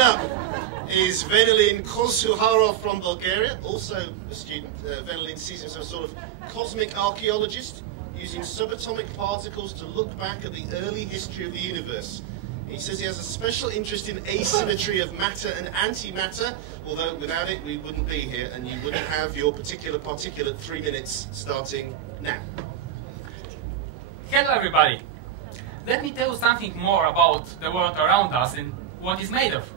up is Venelin Kozhuharov from Bulgaria, also a student. Venelin sees himself as a sort of cosmic archaeologist, using subatomic particles to look back at the early history of the universe. He says he has a special interest in asymmetry of matter and antimatter, although without it we wouldn't be here and you wouldn't have your particular particulate 3 minutes starting now. Hello everybody. Let me tell you something more about the world around us and what it's made of.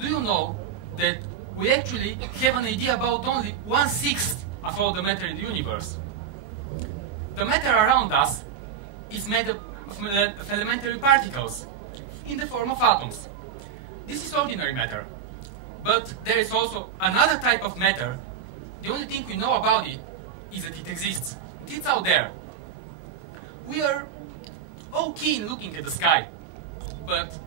Do you know that we actually have an idea about only 1/6 of all the matter in the universe? The matter around us is made of elementary particles in the form of atoms. This is ordinary matter. But there is also another type of matter. The only thing we know about it is that it exists. It's out there. We are all keen looking at the sky. But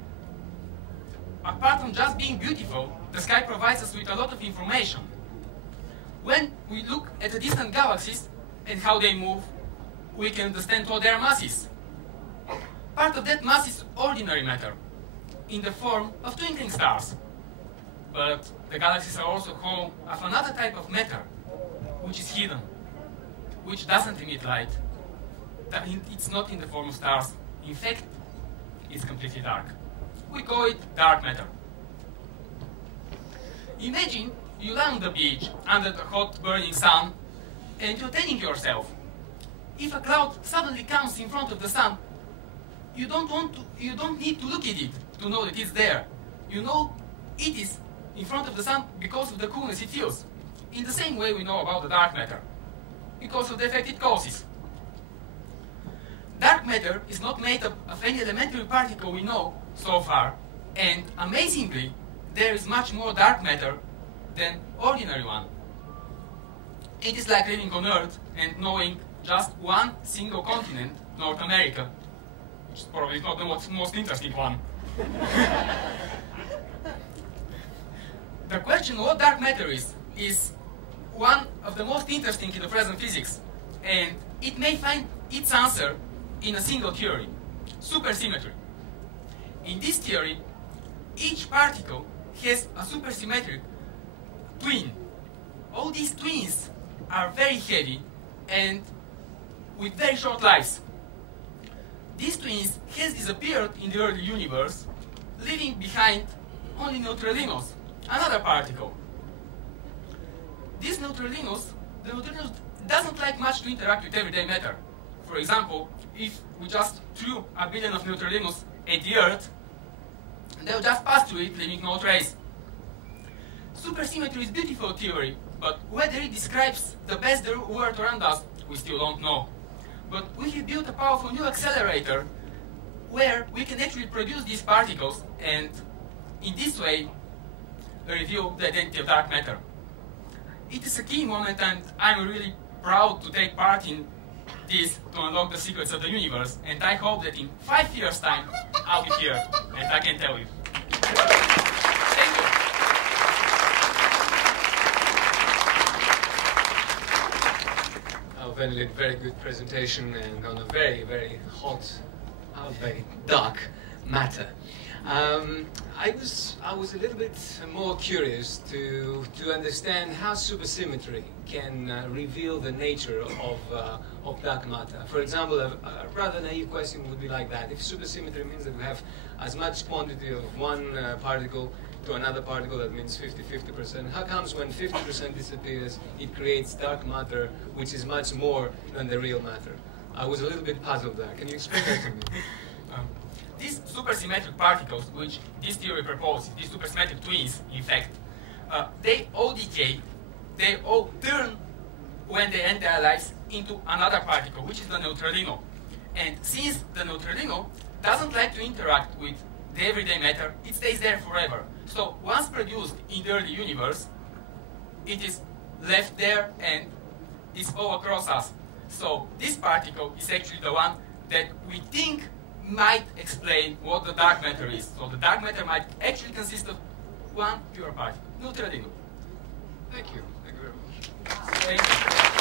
apart from just being beautiful, the sky provides us with a lot of information. When we look at the distant galaxies and how they move, we can understand what their mass is. Part of that mass is ordinary matter, in the form of twinkling stars. But the galaxies are also home of another type of matter, which is hidden, which doesn't emit light. It's not in the form of stars. In fact, it's completely dark. We call it dark matter. Imagine you lie on the beach under the hot burning sun and you're tanning yourself. If a cloud suddenly comes in front of the sun, you don't need to look at it to know that it's there. You know it is in front of the sun because of the coolness it feels. In the same way we know about the dark matter, because of the effect it causes. Dark matter is not made up of any elementary particle we know so far, and amazingly, there is much more dark matter than ordinary one. It is like living on Earth and knowing just one single continent, North America, which is probably not the most interesting one. The question of what dark matter is one of the most interesting in the present physics, and it may find its answer in a single theory, supersymmetry. In this theory, each particle has a supersymmetric twin. All these twins are very heavy and with very short lives. These twins have disappeared in the early universe, leaving behind only neutralinos, another particle. These neutralinos, the neutralinos doesn't like much to interact with everyday matter. For example, if we just threw a billion of neutralinos at the Earth, they'll just pass through it, leaving no trace. Supersymmetry is a beautiful theory, but whether it describes the best world around us, we still don't know. But we have built a powerful new accelerator where we can actually produce these particles and in this way reveal the identity of dark matter. It is a key moment and I'm really proud to take part in this to unlock the secrets of the universe, and I hope that in 5 years' time I'll be here and I can tell you. Thank you. Venelin, very good presentation and on a very, very hot, very dark matter. I was a little bit more curious to understand how supersymmetry can reveal the nature of dark matter. For example, a rather naive question would be like that: if supersymmetry means that we have as much quantity of one particle to another particle, that means 50-50%. How comes when 50% disappears, it creates dark matter, which is much more than the real matter? I was a little bit puzzled there. Can you explain that to me? These supersymmetric particles, which this theory proposes, these supersymmetric twins, in fact, they all decay, they all turn, when they end their lives, into another particle, which is the neutralino. And since the neutralino doesn't like to interact with the everyday matter, it stays there forever. So once produced in the early universe, it is left there and is all across us. So this particle is actually the one that we think might explain what the dark matter is. So the dark matter might actually consist of one pure particle, neutralino. Thank you. Thank you very much. Thank you.